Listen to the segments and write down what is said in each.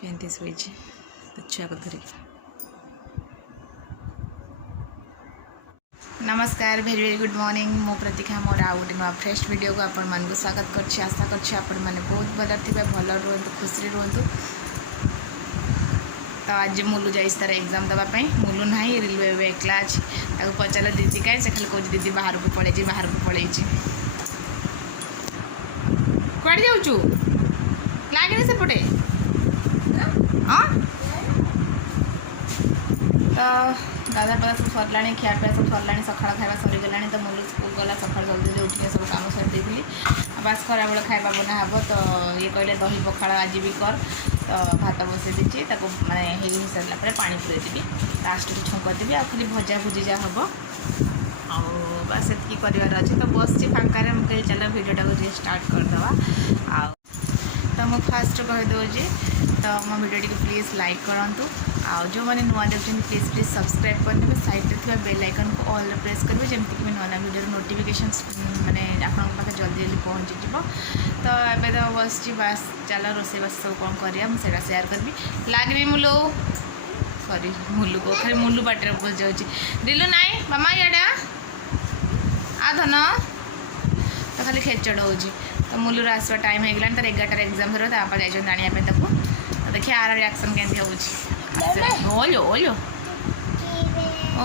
କେମିତି ଶୋଇଛି ଛୁଆକୁ ଧରିକି। नमस्कार भेरी भेरी गुड मॉर्निंग मो प्रतीक्षा मोर आउ गोटे नुआ फ्रेश वीडियो को आपण मानक स्वागत करछि। आशा करछि आपण माने बहुत भल थे भल रुहतु खुशी रुहतु। तो आज मुलु जाइए तार एग्जाम देवाई मुलु ना रेलवे एकला अच्छी ताको पचार दीदी कहीं से खाली कह दीदी बाहर को पड़े कड़े जाऊँ लगे सेपटे हाँ तो गाधा पादा सब सरला खियापिया सब सरला सका खावा सरीगला तो मुलु स्कूल गला सका जल्दी जल्दी उठिक सब कम सरी बास खरा बेल खावा बना हम तो ये कहले दही पखाड़ आज भी कर तो भात बसई देती माने हो सारा पानी पूरे देवी लास्ट को छुंक देवी आ खाली भजा भुजी जहाँ हम आस ये करार अच्छे। तो बस फाँकार मुझे चल भिडियोटा को स्टार्ट करदे आ तो मुझे फास्ट कहीदे तो मो भिडियो प्लीज लाइक करूँ आउ जो मैंने नुआ देखते प्लीज प्लीज सब्सक्राइब करदे साइड थी बेल आइकन को ऑल प्रेस करेंगे जमीक भी नुआ नुआ भिडियो नोटिफिकेशन माने आपन पाखे जल्दी जल्दी पहुँची तो ये तो बस बास चल रोसईबास सब कौन करा मुझे सेयार करी लगे मुलु सॉरी मुलु को खाली मुलु बाटर बस जाऊँगी दिलु नाई मामा याडा आ धन तो खाली खेचड़ हो तो मुलुर आसवा टाइम हो गला तार 11टार एग्जाम सर बापा जाने आने तो देखिए आर रिएक्शन केमती हो ओलो ओलो ओ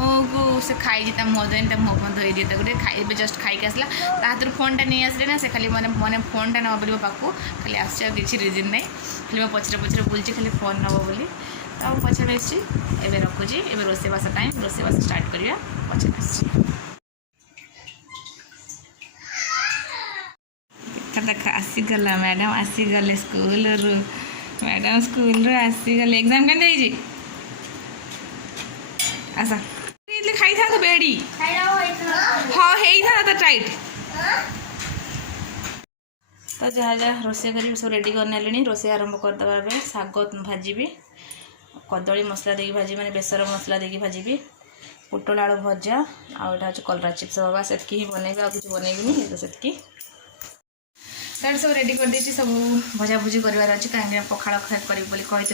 से खाई मुँह धोनी मुँह धोई दिए गोटे खाई जस्ट खाई आसला हाथ फोन टा नहीं आसले ना से खाली मैंने मैंने फोन टा नब बोल पाक खाली आस किसी रिजन नहीं खाली मैं पचरे पचरे बुलची खाली फोन नब बोली तो पछे आसी एवं रखुची एवं रोसईबास टाइम रोसईबास स्टार्ट करवा पछे आसी देख आसीगला मैडम आसीगले स्कूल रु मैडम स्कूल रु आसीगले एग्जाम के आसा खाई था तो बेड़ी हाँ है तो टाइट तो जहाँ जहाँ रोसे करी सब रेडी करने रोसे आरंभ करदे शाग भाजी कदली मसला देकी भाजी माने बेसर मसला देकी भाजी पोटल आलू भजा आटा हूँ कलरा चिप्स बाबा से ही बनइबे आ कि बनइबी तो से सब रेडी कर देछि सब भजा भुजी करार अच्छी कहीं पखाड़ करी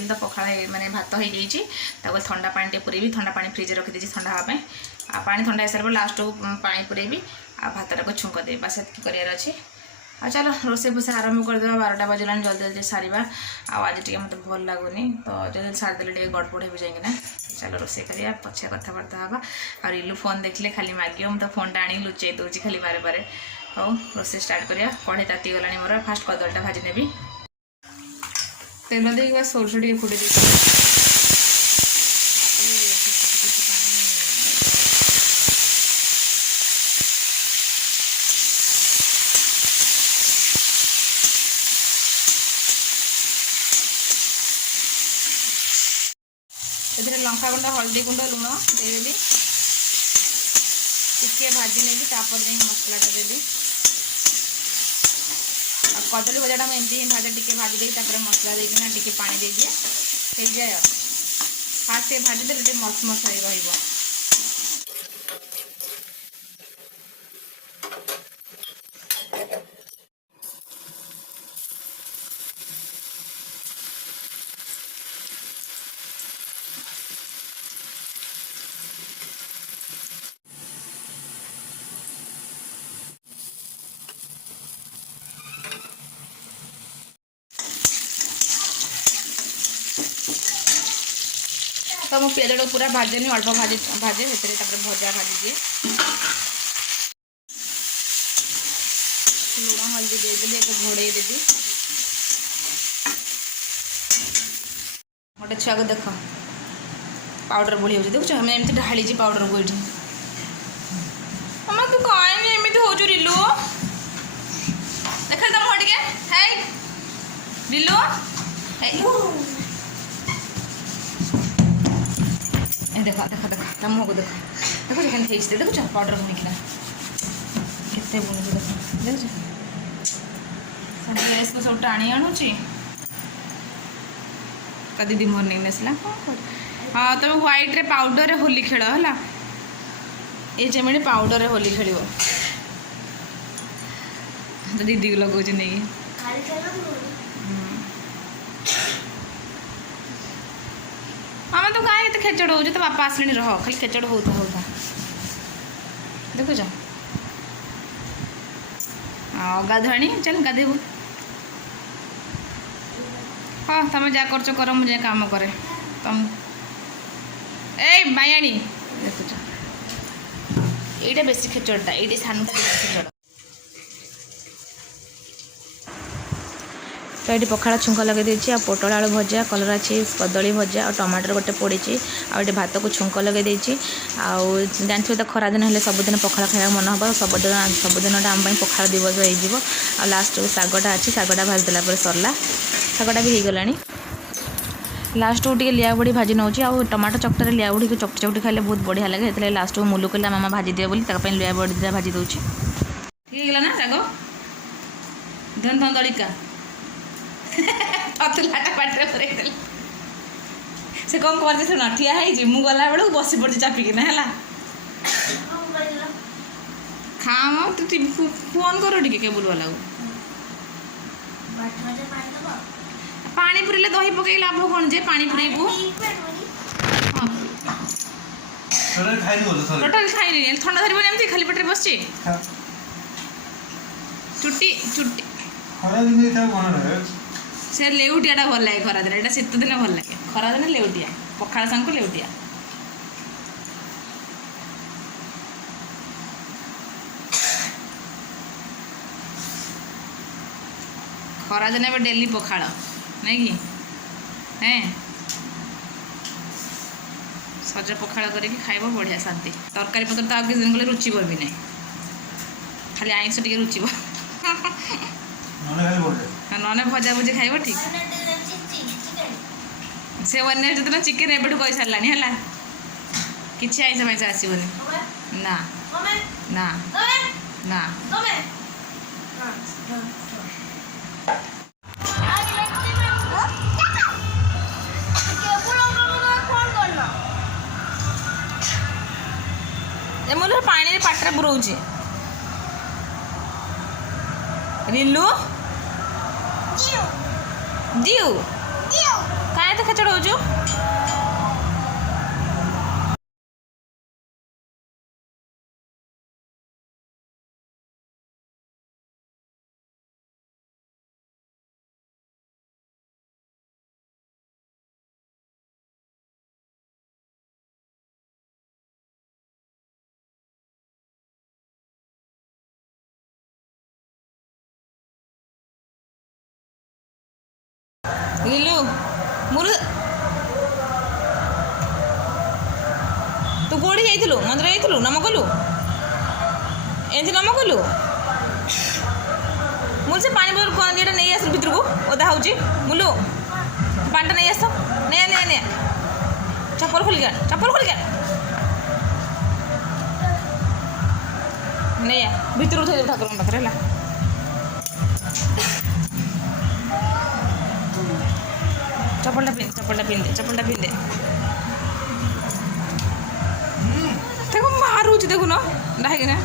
तो पखाड़ माने भात हो जाइए ठंडा पानी पुरेबी ठंडा पानी फ्रिज रखी ठंडा हाँपाई आ पानी ठंडा हो सारे लास्ट को पानी पुरेबी आ भातटा को छुंक देवी बस ये करार अच्छे। आ चलो रोसे फोसे आरंभ करदे 12टा बजला जल्दी जल्दी सारिबा आज टे मत भल लगुनि तो जल्दी सारिदे गड़बड़ हो जाएंगे चलो रोसे करिया पछे कथबार्ता हाँ और रिलु फोन देखले खाली मागे मुझे तो फोन टा आनी लुचई दूसरी खाली बारे बारे हाँ रोसे स्टार्ट करिया कढ़े ताती गलानी मोर फास्ट कदलटा भाजी नेबी तेल देकी बस सोरस टे फुटे लंका गुंड हल्दी गुंड लुण देदेली टिके भाजी नेबी तापर जाई मसलाटा देबी कदली भजाटा मुझे भाजा टिके भाजी देकी मसला देना टिके पानी दे दिए हो जाए फास्ट ये भाजी देले मस मस रही तो मुझे पियाज को पूरा भाजेनी अल्प भाजे भाजे से भजा भाजी दिए लुण हल्दी देदेली एक घोड़े देवी गोटे छुआ को देख पाउडर बढ़ी हो देखुच हमें एमती ढाली पाउडर को ये तू कहीं एमती हो रिलु देख तुम टे है रिलु देखा देखा देखा तुम मुँह को देख देखो देखुच पाउडर बनिकिना केते बुणी देख देखुच ड्रेस को सब टाणी आणुची तो दीदी मॉर्निंग नेसला हाँ तुम तो व्हाइट रे पाउडर रे होली खेल है ये चेमिड़ी पाउडर रे होली खेल तो दीदी को लगुच नहीं ଆମେ ତ କାହିଁ କେତେ ଖେଚଡ଼ ହେଉଛି ତ ବାପା ଆସିଲେଣି ରହ ଖାଲି ଖେଚଡ଼ ହଉଥା ଦେଖୁଛ ଗାଧୁଆଣି ଚାଲ ଗାଧେଇବୁ ହଁ ତମେ ଯାହା କରୁଛ କର ମୁଁ ଯାଏ କାମ କରେ ତମ ଏଇ ବାୟାଣୀ ଦେଖୁଛ এইটা বেশি খেচড়টা এইটা সানুটা বেশি খেচড় तो ये पखाड़ छुंक लगे देछि आ पोटल आलू भजा कलरा चिप्स कदली भजा और टमाटर गोटे पड़ी आ भात को छुंक लगे देछि आ जानथिबे तो खरा दिन हेले सबुदिन पखाड़ खाइबा मन हबो सबुदिन आम पखाड़ दिवस हो आ लास्ट शागटा अच्छी शागटा भाजी देला पर सरला शागटा भी हो गलानी लास्ट को टे लिया बुढ़ी भाजी नौची आ टमाटो चकटारे लिया बुढ़ी को चकटी चकटी खाइले बहुत बढ़िया लगे से लास्ट को मुलु कहला मामा भाजी दिए बोली लिया बुढ़ी दिया भाजी दूची ठीक है ना शाग धन धन दड़िका ततलाटा पाटे पुरेदेले से कौन कर सुन ठिया है मु गला बेलू बसी पड़ी चापिकिना है खाओ तू फोन कर टे केबुल वाला पानी पुरेले दही पकई लाभ कौन जे पानी पुरेबू टोटाल खाई थंडा धरबनी एमती खाली पेटे बस चुट्टी चुट्टी से लेउटियाटा भल लगे खरा दिन यहाँ शीत दिन भल लगे खरा दिन लेउटिया पखाड़ सांग लेउटिया खरा दिन डेली पखाड़ नहीं कि हैं सज पखाड़ करके खाइब बढ़िया शांति तरकारी पत्र तो आगे किसी दिन गले रुचिब भी नहीं खाली आइंस टे रुचिब नने भजा भुजी खाइब ठीक से अन्य जो चिकेन एबेठू कही सारा है किसी आइंस फैंस आसबनी ना ना ना एमुल पानी पाटे बुरोची रिलू दिउ काय तो खचड़ हो रिलू मुरु तू कोड़ी जाइलु मंदिर जाइलु नम कलु एमती नम कलु मुझे से पानी बोतल कौन ये नहीं आस भितर को ओदा हो मुलु पाटा नहीं आस ने ने ने चप्पल खोल गया नहीं भितर उठे ठाकुर पाखे है चप्पलटा पिंधे देखो मारूच देखुन डाकिना